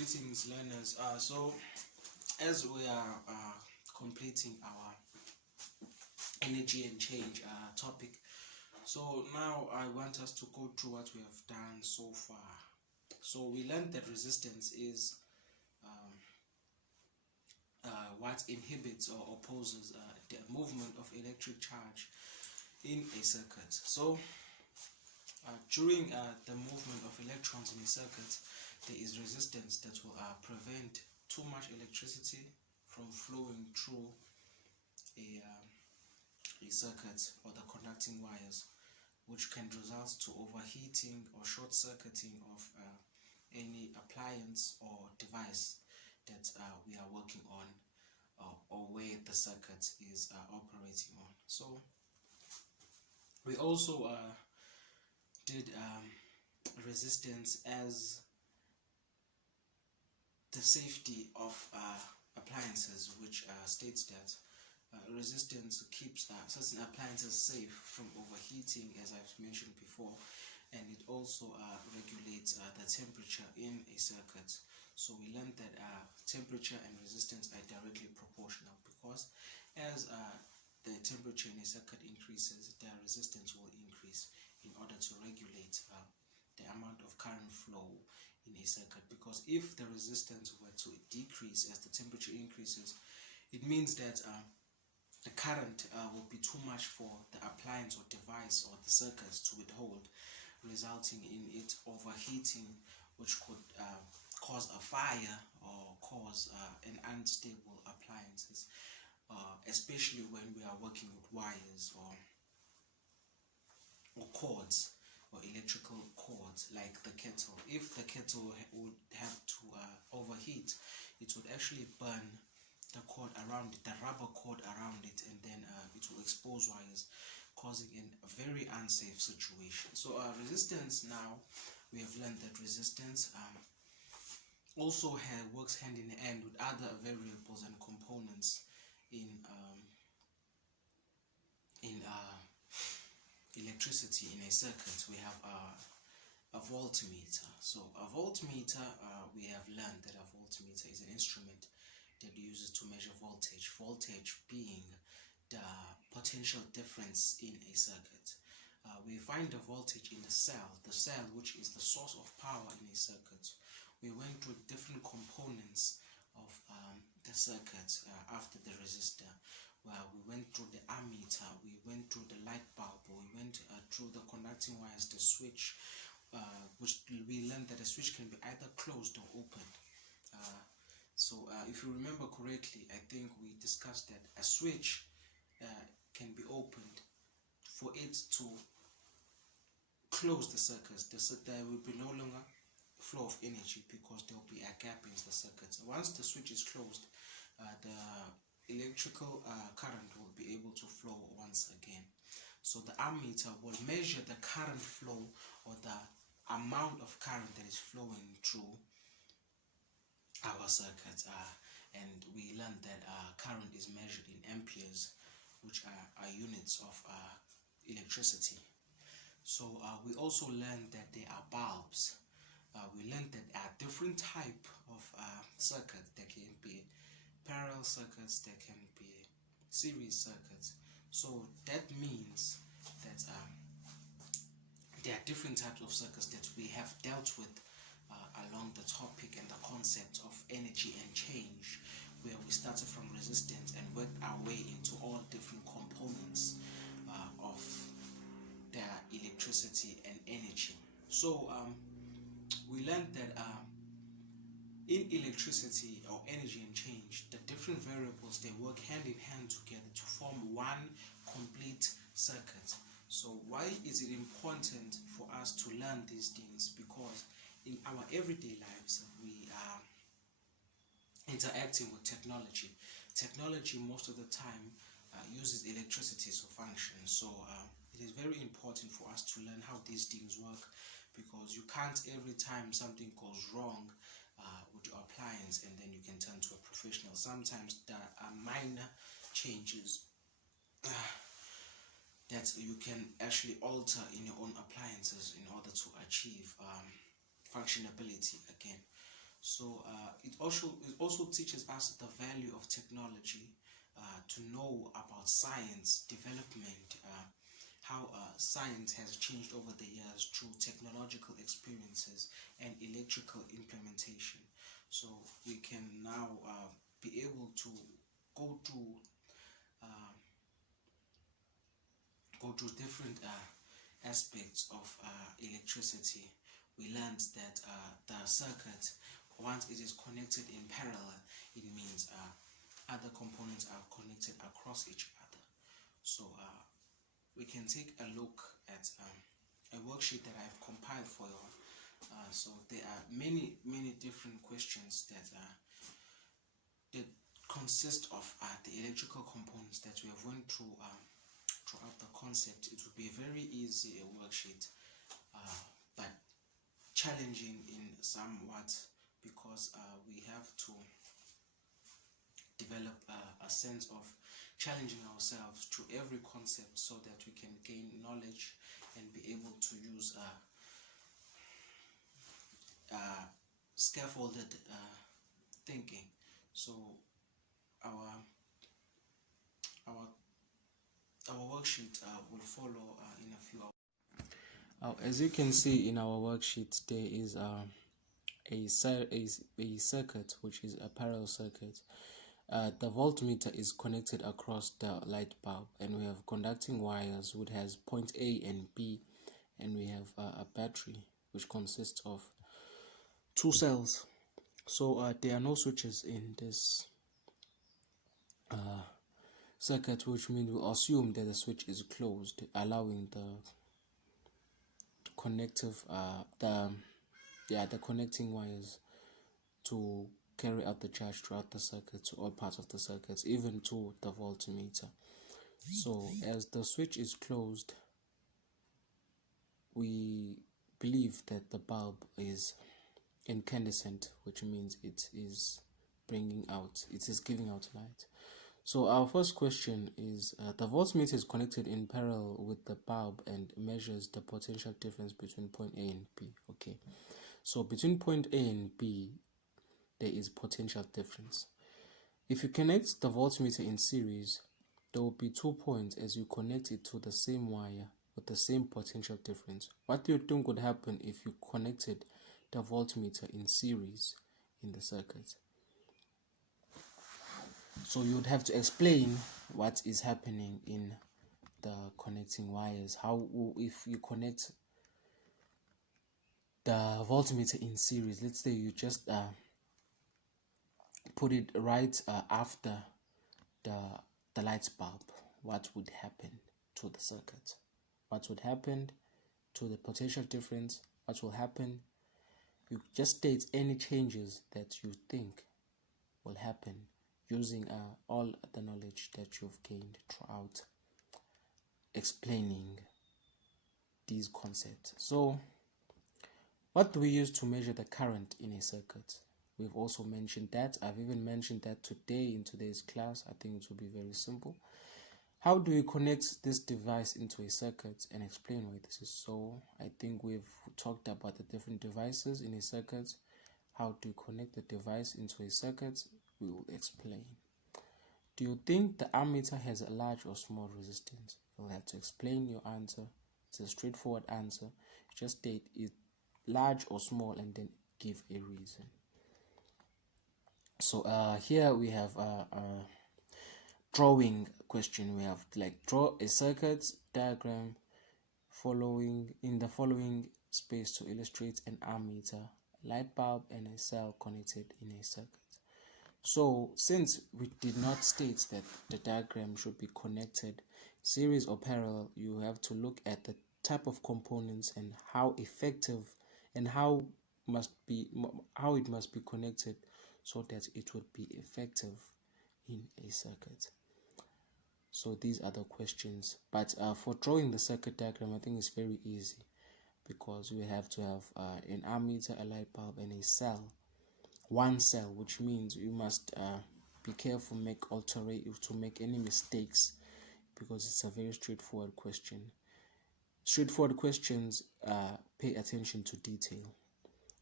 Greetings, learners. So as we are completing our energy and change topic, so now I want us to go through what we have done so far. So we learned that resistance is what inhibits or opposes the movement of electric charge in a circuit. So during the movement of electrons in a circuit, there is resistance that will prevent too much electricity from flowing through a circuit or the conducting wires, which can result to overheating or short-circuiting of any appliance or device that we are working on or where the circuit is operating on. So we also did resistance as the safety of appliances, which states that resistance keeps certain appliances safe from overheating, as I've mentioned before, and it also regulates the temperature in a circuit. So we learned that temperature and resistance are directly proportional, because as the temperature in a circuit increases, the resistance will increase in order to regulate the amount of current flow in a circuit. Because if the resistance were to decrease as the temperature increases, it means that the current will be too much for the appliance or device or the circuits to withhold, resulting in it overheating, which could cause a fire or cause an unstable appliances, especially when we are working with wires or cords or electrical cords like the kettle. If the kettle would have to overheat, it would actually burn the cord around it, the rubber cord around it, and then it will expose wires, causing a very unsafe situation. So resistance, now we have learned that resistance also works hand in hand with other variables and components in electricity in a circuit. We have a voltmeter. So a voltmeter, we have learned that a voltmeter is an instrument that uses to measure voltage. Voltage being the potential difference in a circuit. We find the voltage in the cell which is the source of power in a circuit. We went through different components of the circuit after the resistor. We went through the ammeter, we went through the light bulb, we went through the conducting wires, the switch, which we learned that a switch can be either closed or opened. So if you remember correctly, I think we discussed that a switch can be opened for it to close the circuits. There will be no longer flow of energy because there will be a gap in the circuits. Once the switch is closed, the electrical current will be able to flow once again. So the ammeter will measure the current flow or the amount of current that is flowing through our circuit, and we learned that current is measured in amperes, which are units of electricity. So we also learned that there are bulbs. We learned that there are different type of circuits. There can be parallel circuits, there can be series circuits. So that means that there are different types of circuits that we have dealt with along the topic and the concept of energy and change, where we started from resistance and worked our way into all different components of the electricity and energy. So we learned that in electricity or energy and change, the different variables, they work hand in hand together to form one complete circuit. So why is it important for us to learn these things? Because in our everyday lives, we are interacting with technology. Technology most of the time uses electricity to function. So it is very important for us to learn how these things work, because you can't, every time something goes wrong with your appliance, and then you can turn to a professional. Sometimes there are minor changes that you can actually alter in your own appliances in order to achieve functionability again. So So it also teaches us the value of technology, to know about science development, how science has changed over the years through technological experiences and electrical implementation. So we can now be able to go through uh, different aspects of electricity. We learned that the circuit, once it is connected in parallel, it means other components are connected across each other. So we can take a look at a worksheet that I've compiled for you. So there are many different questions that consist of the electrical components that we have went through throughout the concept. It will be a very easy worksheet, but challenging in somewhat, because we have to develop a sense of challenging ourselves through every concept so that we can gain knowledge and be able to use scaffolded thinking. So our our worksheet will follow in a few hours. As you can see in our worksheet, there is a circuit, which is a parallel circuit. The voltmeter is connected across the light bulb, and we have conducting wires which has point A and B, and we have a battery which consists of 2 cells. So there are no switches in this circuit, which means we assume that the switch is closed, allowing the connecting wires to carry out the charge throughout the circuit to all parts of the circuits, even to the voltmeter. So as the switch is closed, we believe that the bulb is incandescent, which means it is giving out light. So our first question is, the voltmeter is connected in parallel with the bulb and measures the potential difference between point A and B. Okay, so between point A and B, there is potential difference. If you connect the voltmeter in series, there will be 2 points as you connect it to the same wire with the same potential difference. What do you think would happen if you connected the voltmeter in series in the circuit? So you would have to explain what is happening in the connecting wires. If you connect the voltmeter in series, let's say you just put it right after the light bulb, what would happen to the circuit? What would happen to the potential difference? What will happen? You just state any changes that you think will happen using all the knowledge that you've gained throughout explaining these concepts. So what do we use to measure the current in a circuit? We've also mentioned that. I've even mentioned that today in today's class. I think it will be very simple. How do we connect this device into a circuit and explain why this is so? I think we've talked about the different devices in a circuit. How to connect the device into a circuit, we will explain. Do you think the ammeter has a large or small resistance? You'll have to explain your answer. It's a straightforward answer. Just state it large or small and then give a reason. So here we have a drawing question. We have draw a circuit diagram in the following space to illustrate an ammeter, light bulb, and a cell connected in a circuit. So since we did not state that the diagram should be connected series or parallel, you have to look at the type of components and how effective and how it must be connected so that it would be effective in a circuit. So these are the questions, but for drawing the circuit diagram, I think it's very easy, because we have to have an ammeter, a light bulb, and a cell. One cell, which means you must be careful to make any mistakes, because it's a very straightforward question. Straightforward questions pay attention to detail.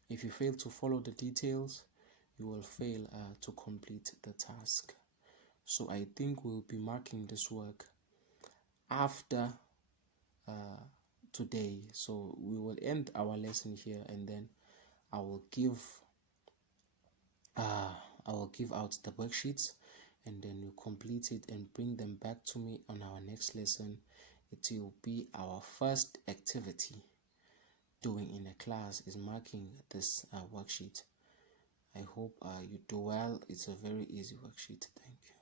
If you fail to follow the details, you will fail to complete the task. So I think we'll be marking this work after today. So we will end our lesson here, and then I will give out the worksheets, and then you complete it and bring them back to me on our next lesson. It will be our first activity doing in a class is marking this worksheet. I hope you do well. It's a very easy worksheet. Thank you.